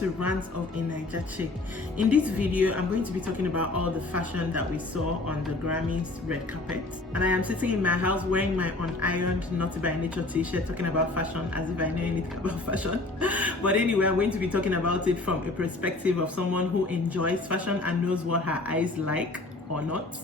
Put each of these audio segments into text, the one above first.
to Rants of a Naija Chic. In this video, I'm going to be talking about all the fashion that we saw on the Grammys red carpet. And I am sitting in my house wearing my unironed Naughty by Nature t-shirt, talking about fashion as if I know anything about fashion. But anyway, I'm going to be talking about it from a perspective of someone who enjoys fashion and knows what her eyes like or not.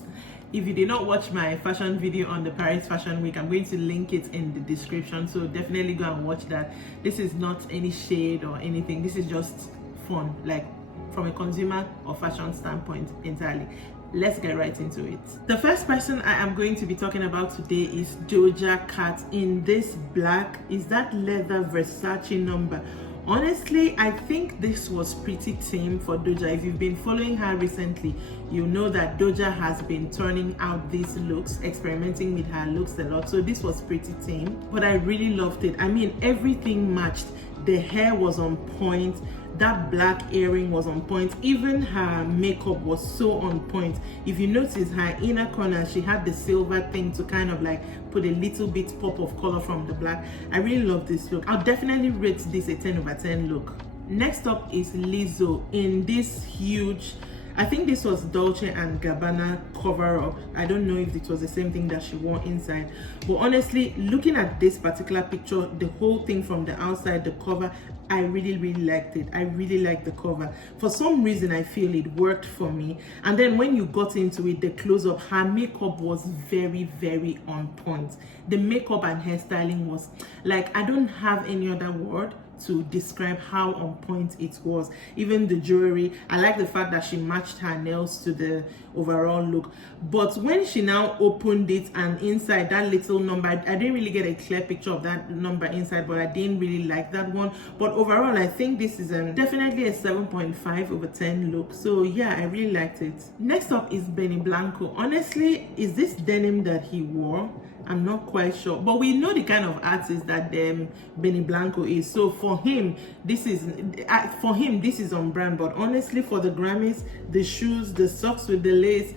If you did not watch my fashion video on the Paris Fashion Week, I'm going to link it in the description, so definitely go and watch that. This is not any shade or anything, this is just fun, like from a consumer or fashion standpoint entirely. Let's get right into it. The first person I am going to be talking about today is Doja Cat in this black, is that leather Versace number. Honestly, I think this was pretty tame for Doja. If you've been following her recently, you know that Doja has been turning out these looks, experimenting with her looks a lot. So this was pretty tame, but I really loved it. I mean, everything matched. The hair was on point. That black earring was on point. Even her makeup was so on point. If you notice, her inner corner, she had the silver thing to kind of like put a little bit pop of color from the black. I really love this look. I'll definitely rate this a 10 over 10 look. Next up is Lizzo in this huge, I think this was Dolce and Gabbana cover up. I don't know if it was the same thing that she wore inside, but honestly, looking at this particular picture, the whole thing from the outside, the cover, I really liked it. I really liked the cover. For some reason, I feel it worked for me. And then when you got into it, the close-up, her makeup was very on point. The makeup and hairstyling was like, I don't have any other word to describe how on point it was. Even the jewelry, I like the fact that she matched her nails to the overall look. But when she now opened it and inside that little number, I didn't really get a clear picture of that number inside, but I didn't really like that one. But overall, I think this is definitely a 7.5 over 10 look. So yeah, I really liked it. Next up is Benny Blanco. Honestly, is this denim that he wore? I'm not quite sure, but we know the kind of artist that Benny Blanco is. So for him, this is on brand. But honestly, for the Grammys, the shoes, the socks with the lace,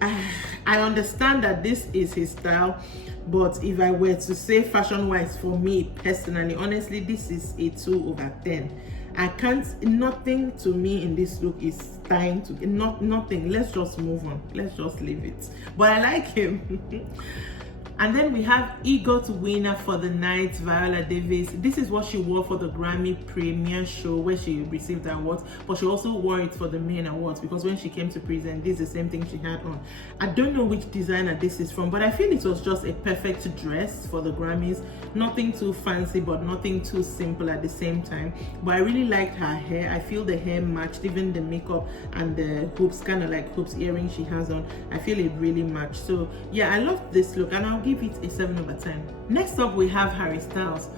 I understand that this is his style. But if I were to say fashion-wise, for me personally, honestly, this is a 2 over 10. I can't, nothing to me in this look is tying to, nothing. Let's just move on. Let's just leave it. But I like him. And then we have EGOT winner for the night, Viola Davis. This is what she wore for the Grammy premiere show where she received the awards, but she also wore it for the main awards because when she came to present, this is the same thing she had on. I don't know which designer this is from, but I feel it was just a perfect dress for the Grammys. Nothing too fancy, but nothing too simple at the same time. But I really liked her hair. I feel the hair matched, even the makeup and the hoops, kind of like hoops earring she has on. I feel it really matched. So yeah, I love this look and I'll give it a 7 over 10. Next up, we have Harry Styles.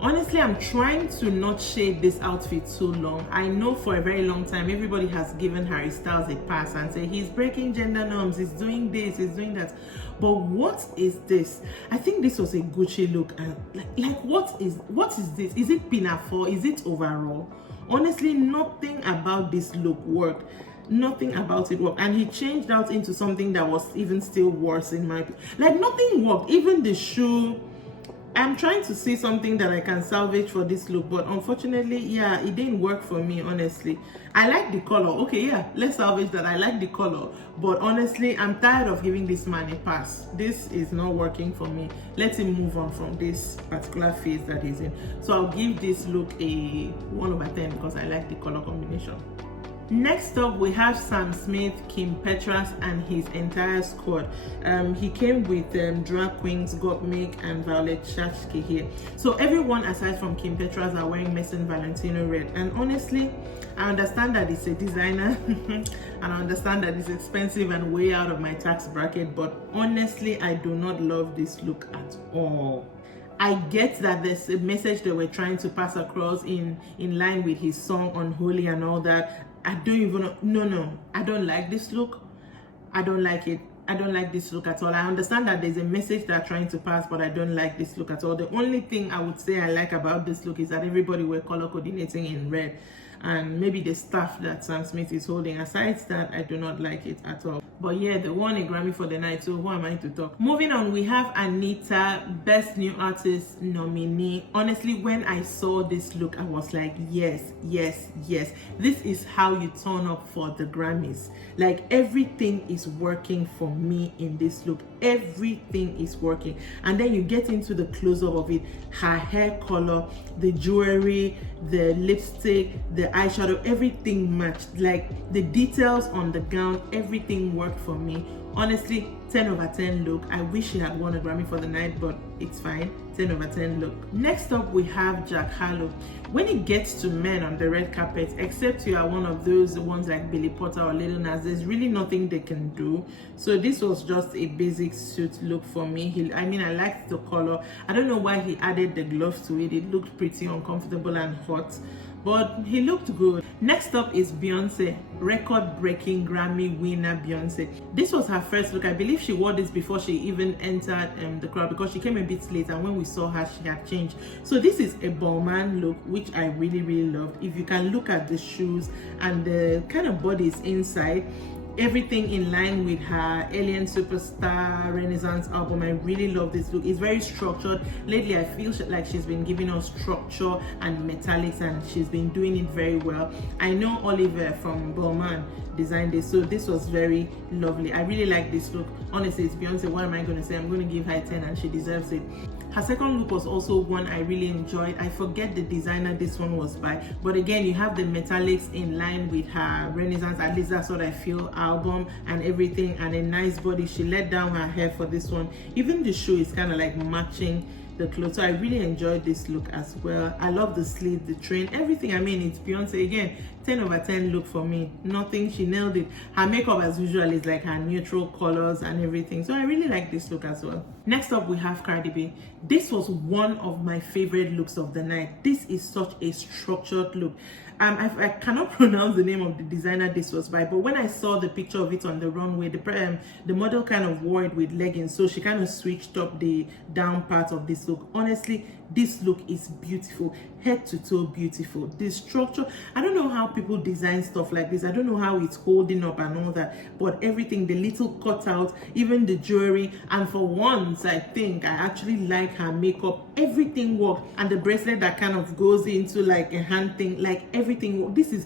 Honestly, I'm trying to not shade this outfit too long. I know for a very long time, everybody has given Harry Styles a pass and say he's breaking gender norms, he's doing this, he's doing that. But what is this? I think this was a Gucci look. And like what is this? Is it pinafore? Is it overall? Honestly, nothing about this look worked. Nothing about it worked, and he changed out into something that was even still worse in my opinion. Like nothing worked, even the shoe. I'm trying to see something that I can salvage for this look, but unfortunately, yeah, it didn't work for me. Honestly, I like the color. Okay, yeah, let's salvage that. I like the color, but honestly, I'm tired of giving this man a pass. This is not working for me. Let him move on from this particular phase that he's in. So I'll give this look a 1 over 10 because I like the color combination. Next up, we have Sam Smith, Kim Petras, and his entire squad. He came with drag queens Gottmik and Violet Chachki here. So everyone aside from Kim Petras are wearing Maison Valentino red. And honestly, I understand that it's a designer and I understand that it's expensive and way out of my tax bracket. But honestly, I do not love this look at all. I get that there's a message they were trying to pass across in line with his song Unholy and all that. I don't even know. No, I don't like this look. I don't like it. I don't like this look at all. I understand that there's a message they're trying to pass, but I don't like this look at all. The only thing I would say I like about this look is that everybody were color coordinating in red. and maybe the staff that Sam Smith is holding. Aside that, I do not like it at all. But yeah, they won a Grammy for the night, so who am I to talk? Moving on, we have Anita, Best New Artist nominee. Honestly, when I saw this look, I was like, yes, yes, yes. This is how you turn up for the Grammys. Like, everything is working for me in this look. Everything is working. And then you get into the close-up of it. Her hair color, the jewelry, the lipstick, the eyeshadow, everything matched. Like, the details on the gown, everything worked for me. Honestly, 10 over 10 look. I wish she had won a Grammy for the night, but it's fine. 10 over 10 look. Next up, we have Jack Harlow. When it gets to men on the red carpet, except you are one of those ones like Billy Potter or Lil Nas, there's really nothing they can do. So this was just a basic suit look for me. I liked the color. I don't know why he added the glove to it. It looked pretty uncomfortable and hot, but he looked good. Next up is Beyoncé, record-breaking Grammy winner Beyoncé. This was her first look. I believe she wore this before she even entered the crowd, because she came a bit late, and when we saw her, she had changed. So this is a Balmain look, which I really, really loved. If you can look at the shoes and the kind of bodies inside, everything in line with her Alien Superstar Renaissance album. I really love this look. It's very structured. Lately, I feel like she's been giving us structure and metallics, and she's been doing it very well. I know Oliver from Balmain designed this, so this was very lovely. I really like this look. Honestly, it's Beyonce. What am I going to say? I'm going to give her a 10, and she deserves it. Her second look was also one I really enjoyed. I forget the designer this one was by, but again, you have the metallics in line with her Renaissance, at least that's what I feel, album and everything, and a nice body. She let down her hair for this one. Even the shoe is kind of like matching the clothes, so I really enjoyed this look as well. I love the sleeve, the train, everything. It's Beyonce again. 10 over 10 look for me. Nothing, she nailed it. Her makeup as usual is like her neutral colors and everything, so I really like this look as well. Next up, we have Cardi B. This was one of my favorite looks of the night. This is such a structured look. I cannot pronounce the name of the designer this was by, but when I saw the picture of it on the runway, the model kind of wore it with leggings, so she kind of switched up the down part of this look. Honestly, this look is beautiful, head to toe beautiful. This structure, I don't know how people design stuff like this. I don't know how it's holding up and all that, but everything, the little cutout, even the jewelry, and for once, I think I actually like her makeup. Everything worked, and the bracelet that kind of goes into like a hand thing, like everything worked. This is,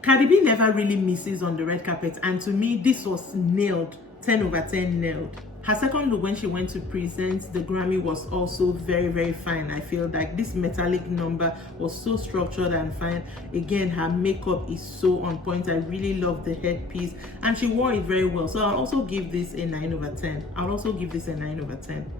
Cardi B never really misses on the red carpet, and to me, this was nailed. 10 over 10 nailed. Her second look when she went to present the Grammy was also very, very fine. I feel like this metallic number was so structured and fine. Again, her makeup is so on point. I really love the headpiece, and she wore it very well. So I'll also give this a 9 over 10. I'll also give this a 9 over 10.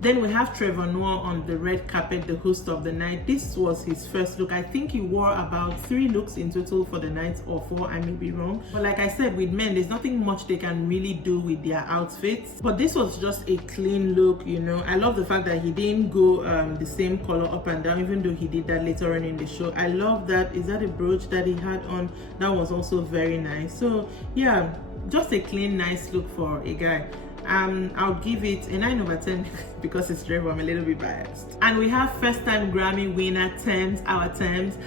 Then we have Trevor Noah on the red carpet, the host of the night. This was his first look. I think he wore about 3 looks in total for the night, or 4, I may be wrong. But like I said, with men, there's nothing much they can really do with their outfits. But this was just a clean look, you know. I love the fact that he didn't go the same color up and down, even though he did that later on in the show. I love that. Is that a brooch that he had on? That was also very nice. So yeah, just a clean, nice look for a guy. I'll give it a 9 over 10 because it's Trevor. I'm a little bit biased. And we have first time Grammy winner Tems, our Tems.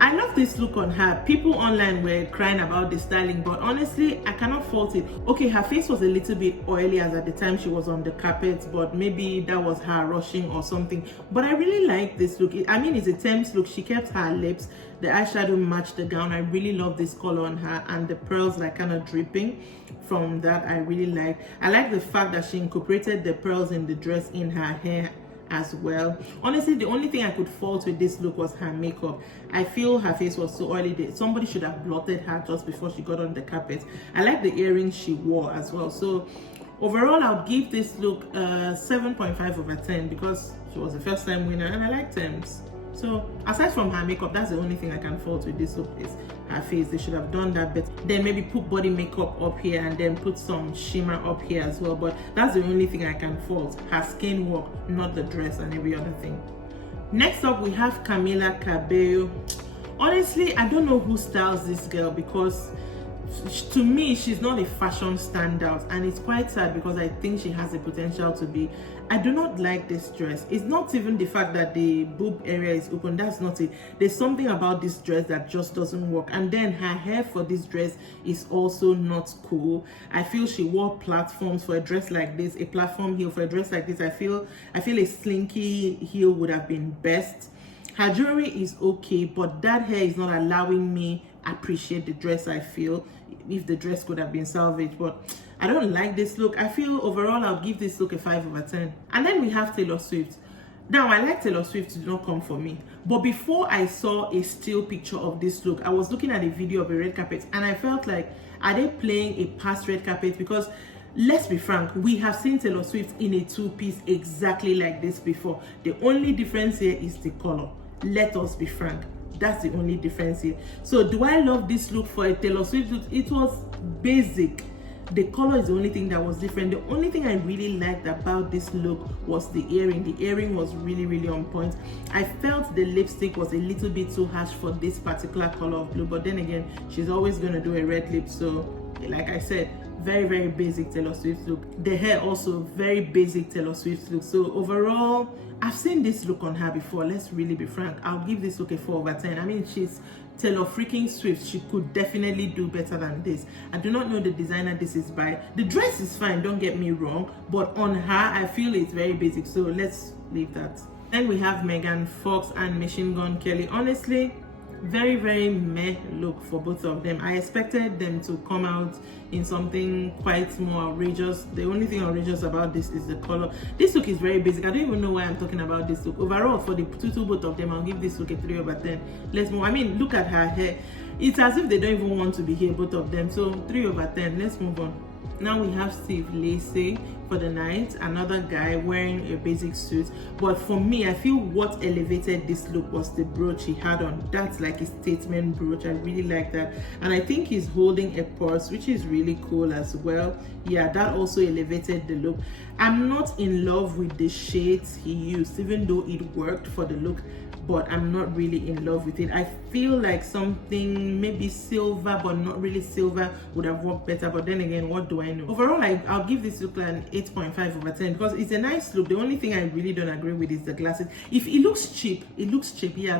I love this look on her. People online were crying about the styling, but honestly, I cannot fault it. Okay, her face was a little bit oily as at the time she was on the carpet, but maybe that was her rushing or something. But I really like this look. It's a Tems look. She kept her lips. The eyeshadow matched the gown. I really love this color on her, and the pearls like kind of dripping from that. I really like. I like the fact that she incorporated the pearls in the dress in her hair as well. Honestly, the only thing I could fault with this look was her makeup. I feel her face was so oily. Somebody should have blotted her just before she got on the carpet. I like the earrings she wore as well. So overall, I'll give this look 7.5 over 10 because she was the first time winner, and I like Tems. So aside from her makeup, that's the only thing I can fault with this look is her face. They should have done that better. Then maybe put body makeup up here and then put some shimmer up here as well. But that's the only thing I can fault. Her skin work, not the dress and every other thing. Next up, we have Camila Cabello. Honestly, I don't know who styles this girl because to me, she's not a fashion standout, and it's quite sad because I think she has the potential to be. I do not like this dress. It's not even the fact that the boob area is open, that's not it. There's something about this dress that just doesn't work. And then her hair for this dress is also not cool. I feel she wore platforms for a dress like this, a platform heel for a dress like this. I feel a slinky heel would have been best. Her jewelry is okay, but that hair is not allowing me appreciate the dress. I feel if the dress could have been salvaged, but I don't like this look. I feel overall I'll give this look a 5/10. And then we have Taylor Swift. Now, I like Taylor Swift to not come for me, but before I saw a still picture of this look, I was looking at a video of a red carpet and I felt like, are they playing a past red carpet? Because let's be frank, we have seen Taylor Swift in a two-piece exactly like this before. The only difference here is the color. Let us be frank. That's the only difference here. So do I love this look for a Taylor Swift look? It was basic. The color is the only thing that was different. The only thing I really liked about this look was the earring. The earring was really on point. I felt the lipstick was a little bit too harsh for this particular color of blue, but then again, she's always going to do a red lip. So like I said, very basic Taylor Swift look. The hair also very basic Taylor Swift look. So overall, I've seen this look on her before. Let's really be frank. I'll give this look a 4/10. I mean, she's Taylor freaking Swift. She could definitely do better than this. I do not know the designer this is by. The dress is fine, don't get me wrong, but on her I feel it's very basic, so let's leave that. Then we have Megan Fox and Machine Gun Kelly. Honestly, very meh look for both of them. I expected them to come out in something quite more outrageous. The only thing outrageous about this is the color. This look is very basic. I don't even know why I'm talking about this look. Overall, for the both of them, I'll give this look a 3/10. Let's move. I mean, look at her hair. It's as if they don't even want to be here, both of them. So 3/10. Let's move on. Now we have Steve Lacy for the night, another guy wearing a basic suit. But for me, I feel what elevated this look was the brooch he had on. That's like a statement brooch. I really like that. And I think he's holding a purse, which is really cool as well. Yeah, that also elevated the look. I'm not in love with the shades he used, even though it worked for the look, but I'm not really in love with it. I feel like something maybe silver, but not really silver, would have worked better. But then again, what do I know? Overall, I'll give this look an 8.5/10 because it's a nice look. The only thing I really don't agree with is the glasses. If it looks cheap, it looks cheap. Yeah,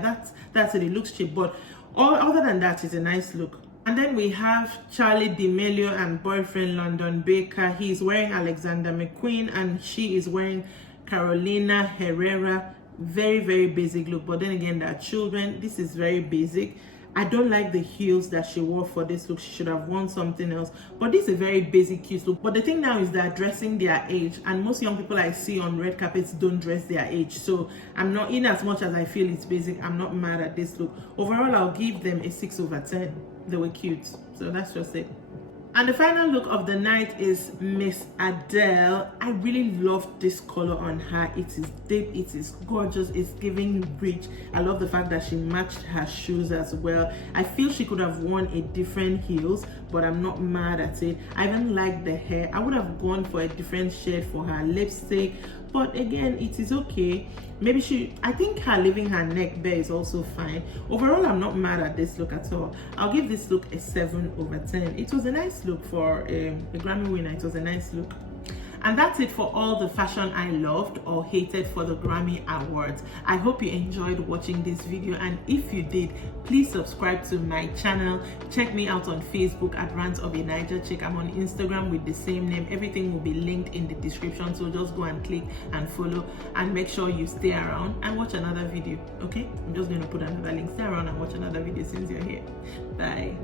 that's it. It looks cheap, but other than that, it's a nice look. And then we have Charlie D'Amelio and boyfriend London Baker. He's wearing Alexander McQueen and she is wearing Carolina Herrera. Very basic look, but then again, there are children. This is very basic. I don't like the heels that she wore for this look. She should have worn something else, but this is a very basic cute look. But the thing now is they're dressing their age, and most young people I see on red carpets don't dress their age. So I'm not, in as much as I feel it's basic, I'm not mad at this look. Overall, I'll give them a 6/10. They were cute, so that's just it. And the final look of the night is Miss Adele. I really love this color on her. It is deep, it is gorgeous, it's giving rich. I love the fact that she matched her shoes as well. I feel she could have worn a different heels, but I'm not mad at it. I even like the hair. I would have gone for a different shade for her lipstick, but again, it is okay. Maybe I think her leaving her neck bare is also fine. Overall, I'm not mad at this look at all. I'll give this look a 7/10. It was a nice look for a Grammy winner. It was a nice look. And that's it for all the fashion I loved or hated for the Grammy Awards. I hope you enjoyed watching this video, and if you did, please subscribe to my channel. Check me out on Facebook at Rants of a Naija Chic. I'm on Instagram with the same name. Everything will be linked in the description, so just go and click and follow, and make sure you stay around and watch another video. Okay, I'm just going to put another link. Stay around and watch another video since you're here. Bye.